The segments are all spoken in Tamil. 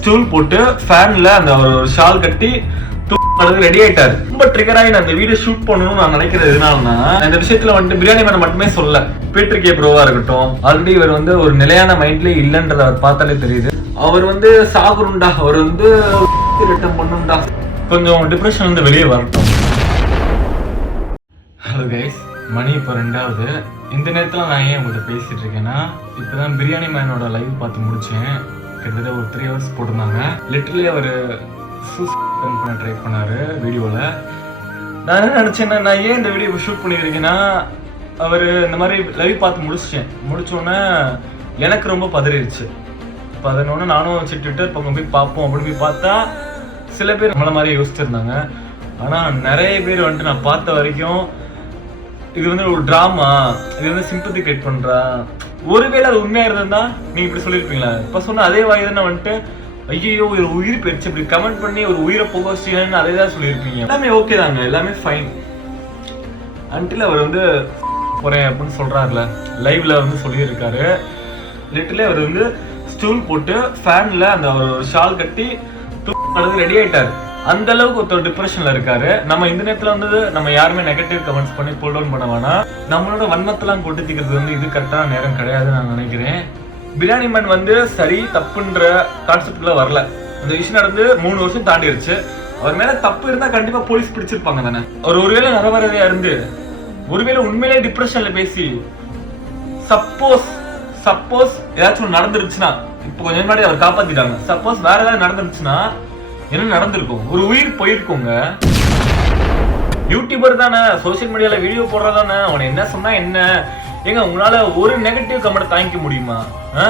ஸ்டூல் போட்டு ஃபேன்ல அந்த ஒரு ஷால் கட்டி தூக்கு ரெடி ஆயிட்டாரு. ரொம்ப ட்ரிகர் ஆகி நான் இந்த வீடியோ ஷூட் பண்ணணும்னு நான் நினைக்கிறது எதுனாலனா நான் இந்த விஷயத்துல வந்துட்டு பிரியாணி மேடம் மட்டுமே சொல்ல பீட்டர் கே ப்ரோவா இருக்கட்டும் ஆல்ரெடி இவர் வந்து ஒரு நிலையான மைண்ட்லயே இல்லைன்றத அவர் பார்த்தாலே தெரியுது. அவர் வந்து சாகுருண்டா அவர் வந்து ரிட்டம் பண்ணுண்டா. கொஞ்சம் டிப்ரெஷன் வந்து வெளியே வரட்டும். ஹலோ கைஸ் மணி இப்போ ரெண்டாவது. இந்த நேரத்தில் நான் ஏன் உங்கள்கிட்ட பேசிட்டு இருக்கேன்னா இப்போ தான் பிரியாணி மேனோட லைவ் பார்த்து முடித்தேன் கிட்டத்தட்ட ஒரு த்ரீ ஹவர்ஸ் போட்டிருந்தாங்க. லிட்டரலி அவர் பண்ண ட்ரை பண்ணாரு வீடியோவில் நான் என்ன நினச்சேன்னா நான் ஏன் இந்த வீடியோ ஷூட் பண்ணியிருக்கேன்னா அவர் இந்த மாதிரி லைவ் பார்த்து முடிச்சிட்டேன். முடிச்சோடனே எனக்கு ரொம்ப பதறிடுச்சு. பதறினோடனே நானும் சரி ட்விட்டர் பக்கம் போய் பார்ப்போம் அப்படின்னு போய் பார்த்தா சில பேர் நம்மள மாதிரி யோசிச்சிருந்தாங்க. ஆனால் நிறைய பேர் வந்துட்டு நான் பார்த்த வரைக்கும் இது வந்து ஒரு ட்ராமா இது வந்து சிம்பத்தி கிரியேட் பண்றா ஒருவேளை அது உண்மையா இருந்தா நீங்க இப்படி சொல்லிருப்பீங்களா இப்ப சொன்ன அதே வாய் தானே வந்துட்டு ஐயோ ஒரு உயிர் போயிடுச்சு இப்படி கமெண்ட் பண்ணி ஒரு உயிரை போக வச்சிட்டீங்கன்னு அதே தான் சொல்லியிருப்பீங்க. எல்லாமே ஓகே தாங்க எல்லாமே ஃபைன் அன்டில் அவர் வந்து போறேன் அப்படின்னு சொல்றாருல லைவ்ல வந்து சொல்லியிருக்காரு. லிட்டரலி அவர் வந்து ஸ்டூல் போட்டு ஃபேன்ல அந்த ஒரு ஷால் கட்டி தூக்கு ரெடி ஆயிட்டாரு. அந்த அளவுக்கு ஒருத்தர் டிப்ரெஷன்ல இருக்காரு. நம்ம இந்த நேரத்துல வந்து நம்ம யாருமே நெகட்டிவ் கமெண்ட்ஸ் பண்ணி புல் டவுன் பண்ண வேணாம். நம்மளோட வன்மத்தெல்லாம் கொட்டிக்கிறது வந்து இது கரெக்டான நேரம் கிடையாதுன்னு நான் நினைக்கிறேன். பிரியாணி மேன் வந்து சரி தப்புன்ற கான்செப்ட்ல வரல. இந்த விஷயம் நடந்து மூணு வருஷம் தாண்டிருச்சு. அவர் மேல தப்பு இருந்தா கண்டிப்பா போலீஸ் பிடிச்சிருப்பாங்க தானே. அவர் ஒருவேளை நரவரதையா இருந்து ஒருவேளை உண்மையிலே டிப்ரெஷன்ல பேசி சப்போஸ் சப்போஸ் ஏதாச்சும் ஒண்ணு நடந்துருச்சுன்னா இப்போ கொஞ்சம் முன்னாடி அவர் காப்பாத்திட்டாங்க. சப்போஸ் வேற ஏதாவது நடந்துருச்சுன்னா என்ன நடந்திருக்கும் ஒரு உயிர் போயிருக்குங்க. யூடியூபர் தானே சோஷியல் மீடியால வீடியோ போடுறது தானே அவனை என்ன சொன்னா என்ன? ஏங்க உங்களால ஒரு நெகட்டிவ் கமெண்ட் தாங்கிக்க முடியுமா? ஆ?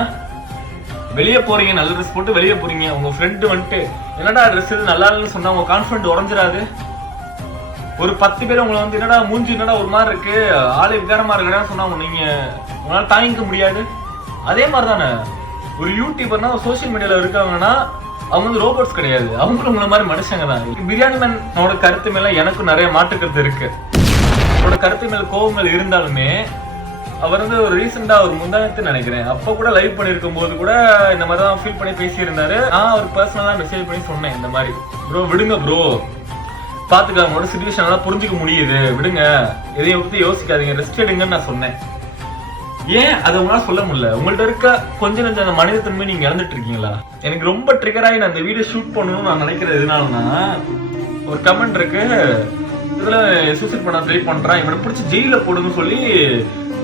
வெளியே போறீங்க நல்ல ட்ரெஸ் போட்டு வெளியே போறீங்க. உங்க ஃப்ரெண்டு வந்துட்டு என்னடா ட்ரெஸ் இது? நல்லா இல்லைன்னு சொன்னா உங்க கான்ஃபிடன்ட் உடஞ்சிடாது ஒரு பத்து பேர் உங்களை வந்து என்னடா மூஞ்சி என்னடா ஒரு மாதிரி இருக்கு? ஆளு விகாரமா இருக்கடான்னு சொன்னா நீங்க உங்களால தாங்கிக்க முடியாது. அதே மாதிரி தானே. ஒரு யூடியூபர்னா சோசியல் சோஷியல் மீடியால இருக்காங்கன்னா அவங்க வந்து ரோபோட்ஸ் கிடையாது. அவங்களும் உங்களை மாதிரி மனுஷங்க தான். பிரியாணி மேனோட கருத்து மேல எனக்கும் நிறைய மாற்று கருத்து இருக்கு. அவரோட கருத்து மேல கோபங்கள் இருந்தாலுமே அவர் வந்து ஒரு ரீசெண்டா ஒரு முந்தானத்து நினைக்கிறேன். அப்ப கூட லைவ் பண்ணிருக்கும் போது கூட இந்த மாதிரி தான் ஃபீல் பண்ணி பேசியிருந்தாரு. நான் அவர் பர்சனலா மெசேஜ் பண்ணி சொன்னேன் இந்த மாதிரி. ப்ரோ விடுங்க ப்ரோ பாத்துக்கலாம் உங்களோட சுச்சுவேஷன் எல்லாம் புரிஞ்சுக்க முடியுது. விடுங்க. எதையும் பத்தி யோசிக்காதீங்க. ரெஸ்ட் எடுங்கன்னு நான் சொன்னேன். ஏன்? அதை உங்களால சொல்ல முடியல. உங்கள்ட்ட இருக்க கொஞ்சம் கொஞ்சம் அந்த மனிதத்தன்மை நீங்க இழந்துட்டு இருக்கீங்களா? எனக்கு ரொம்ப ட்ரிகர் ஆகி நான் இந்த வீடியோ ஷூட் பண்ணணும்னு நான் நினைக்கிறது எதனாலனா ஒரு கமெண்ட் இருக்கு. இதுல சூசைட் பண்ண ட்ரை பண்றான். இவனை பிடிச்சி ஜெயில போடுன்னு சொல்லி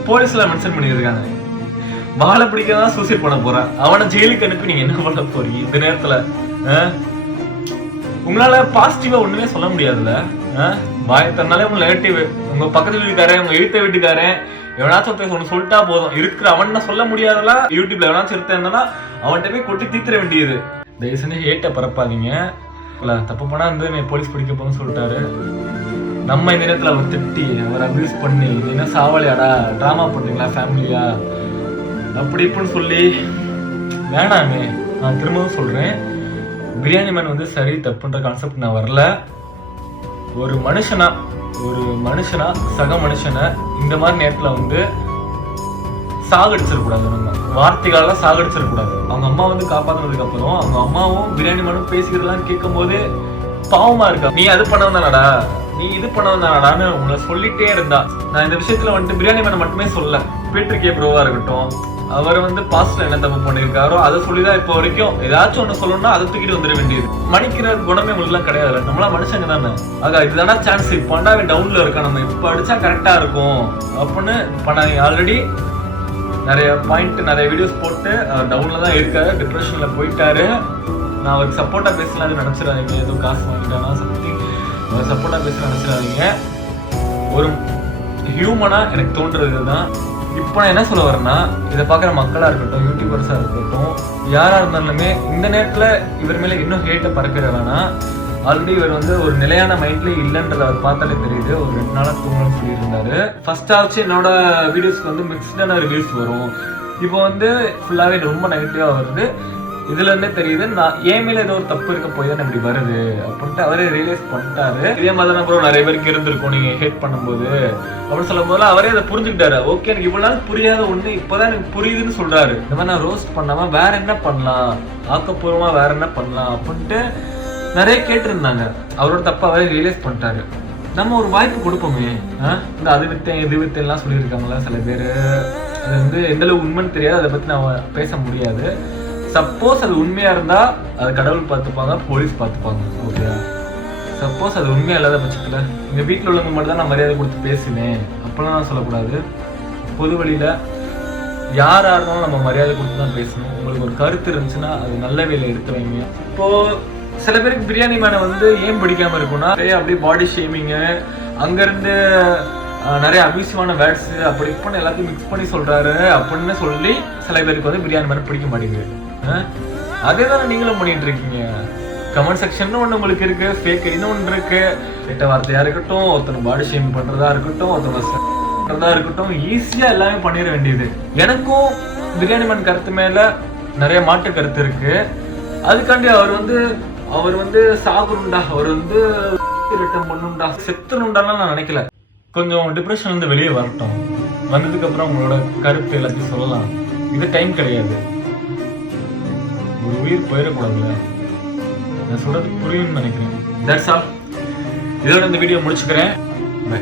போலீஸ்ல மென்ஷன் பண்ணியிருக்காங்க. வாழை பிடிக்க தான் சூசைட் பண்ண போறான். அவனை ஜெயிலுக்கு அனுப்பி நீங்க என்ன பண்ண போறீங்க இந்த நேரத்துல? ஆ? உங்களால பாசிட்டிவா ஒண்ணுமே சொல்ல முடியாதுல்ல? ஆஹ்? வாய் தன்னாலே உங்க நெகட்டிவ் உங்க பக்கத்து வீட்டுக்காரன் உங்க எழுத்த வீட்டுக்காரன் எவனாச்சும் ஒருத்தன் ஒன்று சொல்லிட்டா போதும். இருக்கிற அவன் சொல்ல முடியாதெல்லாம் யூடியூப்ல எவனாச்சும் இருந்தேன்னா அவன்கிட்ட போய் கொட்டி தீத்துற வேண்டியது. தயவு செஞ்சு ஹேட்ட பரப்பாதீங்க. இல்ல தப்பு பண்ணா வந்து நீ போலீஸ் பிடிக்க போகணும்னு சொல்லிட்டாரு. நம்ம இந்த நேரத்தில் அவர் திட்டி அவர் அபியூஸ் பண்ணி என்ன சாவலியாடா? ட்ராமா பண்ணுறீங்களா ஃபேமிலியா அப்படி இப்படின்னு சொல்லி வேணாமே. நான் திரும்பவும் சொல்கிறேன் பிரியாணி மேன் வந்து சரி தப்புன்ற கான்செப்ட் நான் வரல. ஒரு மனுஷனா ஒரு மனுஷனா சக மனுஷனை இந்த மாதிரி நேரத்தில் வந்து சாகடிச்சிடக்கூடாது நம்ம. வார்த்தைகளால சாகடிச்சிடக்கூடாது. அவங்க அம்மா வந்து காப்பாற்றினதுக்கப்புறம் அவங்க அம்மாவும் பிரியாணி மேனும் பேசிக்கிறதெல்லாம் கேட்கும் போது பாவமா இருக்கா? நீ அது பண்ண வந்தானடா நீ இது பண்ண வந்தானடான்னு உங்களை சொல்லிட்டே இருந்தா. நான் இந்த விஷயத்துல வந்துட்டு பிரியாணி மனை மட்டுமே சொல்ல பீட்டர் கே ப்ரோவா இருக்கட்டும். அவர் வந்து பாஸ்ட்ல என்ன தப்பு பண்ணியிருக்காரோ அதை சொல்லிதான் இப்போ வரைக்கும் ஏதாச்சும் ஒண்ணு சொல்லணும்னா அதை தூக்கிட்டு வந்துட வேண்டியது. மன்னிக்கிற குணமே உங்களுக்கு கிடையாது நம்மளா மனுஷங்க தானே. ஆகா இதுதானா சான்ஸ் பண்டாவே டவுன்ல இருக்கா நம்ம. இப்ப அடிச்சா கரெக்டா இருக்கும். அப்படின்னு பண்ணாங்க ஆல்ரெடி நிறைய பாயிண்ட் நிறைய வீடியோஸ் போட்டு டவுன்ல தான் இருக்காரு. டிப்ரெஷன்ல போயிட்டாரு. நான் அவருக்கு சப்போர்ட்டா பேசலாம்னு நினைச்சிடாதீங்க. எதுவும் காசு வாங்கிட்டானா சம்திங் அவர் சப்போர்ட்டா பேச நினைச்சிடாதீங்க. ஒரு ஹியூமனா எனக்கு தோன்றது தான் இப்போ நான் என்ன சொல்ல வரேன்னா இதை பார்க்குற மக்களாக இருக்கட்டும் யூடியூபர்ஸாக இருக்கட்டும் யாராக இருந்தாலுமே இந்த நேரத்தில் இவர் மேலே இன்னும் ஹேட்டை பறக்கிற வேணாம். ஆல்ரெடி இவர் வந்து ஒரு நிலையான மைண்ட்லேயே இல்லைன்றத அவர் பார்த்தாலே தெரியுது. ஒரு ரெண்டு நாளாக தூங்கணும்னு சொல்லியிருந்தாரு. ஃபர்ஸ்ட் ஆச்சு என்னோட வீடியோஸ்க்கு வந்து மிக்ஸ்டான ரிவ்யூஸ் வரும். இப்போ வந்து ஃபுல்லாகவே ரொம்ப நெகட்டிவாக வருது. இதுல இருந்தே தெரியுது நான் ஏன் மேல ஏதோ ஒரு தப்பு இருக்க போய் தான் இப்படி வருது அப்படின்ட்டு அவரே ரியலைஸ் பண்ணிட்டாரு. இதே மாதிரி தான் நிறைய பேருக்கு இருந்திருக்கும் நீங்க ஹேட் பண்ணும்போது. அப்படின்னு சொல்லும் போது அவரே அதை புரிஞ்சுக்கிட்டாரு. ஓகே எனக்கு இவ்வளவு நாள் புரியாத ஒண்ணு இப்பதான் எனக்கு புரியுதுன்னு சொல்றாரு. இந்த மாதிரி நான் ரோஸ்ட் பண்ணாம வேற என்ன பண்ணலாம்? ஆக்கப்பூர்வமா வேற என்ன பண்ணலாம்? அப்படின்ட்டு நிறைய கேட்டிருந்தாங்க. அவரோட தப்ப அவரே ரியலைஸ் பண்ணிட்டாரு. நம்ம ஒரு வாய்ப்பு கொடுப்போமே இந்த அது வித்தேன் இது வித்தேன்லாம் சொல்லியிருக்காங்களா சில பேர். அது வந்து எந்த அளவுக்கு உண்மைன்னு தெரியாது அதை பத்தி நான் பேச முடியாது. சப்போஸ் அது உண்மையா இருந்தா அது கடவுள் பார்த்துப்பாங்க போலீஸ் பார்த்துப்பாங்க ஓகே சப்போஸ் அது உண்மையா இல்லாத பட்சத்தில் எங்கள் வீட்டில் உள்ளவங்க மட்டும் தான் நான் மரியாதை கொடுத்து பேசினேன் அப்படிலாம் நான் சொல்லக்கூடாது. பொது வழியில் யாராக இருந்தாலும் நம்ம மரியாதை கொடுத்து தான் பேசணும். உங்களுக்கு ஒரு கருத்து இருந்துச்சுன்னா அது நல்ல வேலை எடுத்து வைங்க. இப்போது சில பேருக்கு பிரியாணி மேனை வந்து ஏன் பிடிக்காம இருக்கும்னா அப்படியே பாடி ஷேமிங்கு அங்கேருந்து நிறைய அபியூசிவான வேர்ட்ஸு அப்படி இப்படின்னு எல்லாத்தையும் மிக்ஸ் பண்ணி சொல்கிறாரு அப்படின்னு சொல்லி சில பேருக்கு வந்து பிரியாணி மேனை பிடிக்க மாட்டேங்குது. அதே தானே நீங்களும் பண்ணிட்டு இருக்கீங்க கமெண்ட் செக்ஷன் ஒன்று உங்களுக்கு இருக்கு ஃபேக் ஐடின்னு ஒன்று இருக்கு. கெட்ட வார்த்தையா இருக்கட்டும் ஒருத்தனை பாடி ஷேம் பண்றதா இருக்கட்டும் ஒருத்தனை பண்றதா இருக்கட்டும் ஈஸியா எல்லாமே பண்ணிட வேண்டியது. எனக்கும் பிரியாணி மேன் கருத்து மேல நிறைய மாற்று கருத்து இருக்கு. அதுக்காண்டி அவர் வந்து அவர் வந்து சாகுண்டா அவர் வந்து ரிட்டம் பண்ணுண்டா செத்துணுண்டாலாம் நான் நினைக்கல. கொஞ்சம் டிப்ரெஷன் வந்து வெளியே வரட்டும். வந்ததுக்கு அப்புறம் உங்களோட கருத்து எல்லாத்தையும் சொல்லலாம். இது டைம் கிடையாது. ஒரு உயிர் போயிடக்கூடாதுல்ல? நான் சொல்றது புரியும்னு நினைக்கிறேன். தட்ஸ் ஆல் இதோட இந்த வீடியோ முடிச்சுக்கிறேன். பை